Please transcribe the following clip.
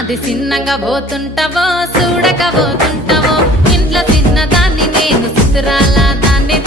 అది చిన్నగా పోతుంటావో చూడక పోతుంటావో ఇంట్లో చిన్న దాన్ని నేను సుతురాల దాన్ని